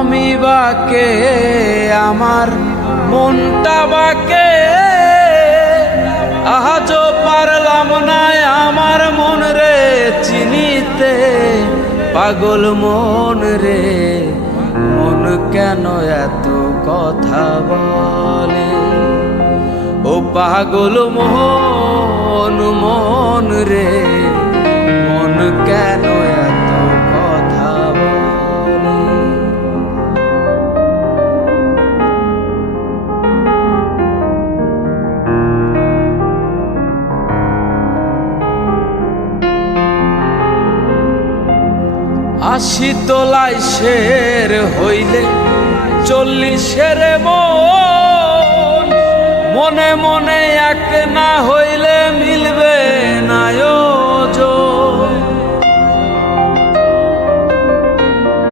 আমি বাকে আমার মনটা বাকে, আজও পারলাম না আমার মন রে চিনিতে। পাগল মন রে, মন কেন এত কথা বলে? ও পাগল মন, মন রে, মন কেন এত কথা বলে? আশি তোলাই শের হইলে 40-এর মন, মনে মনে এক না হই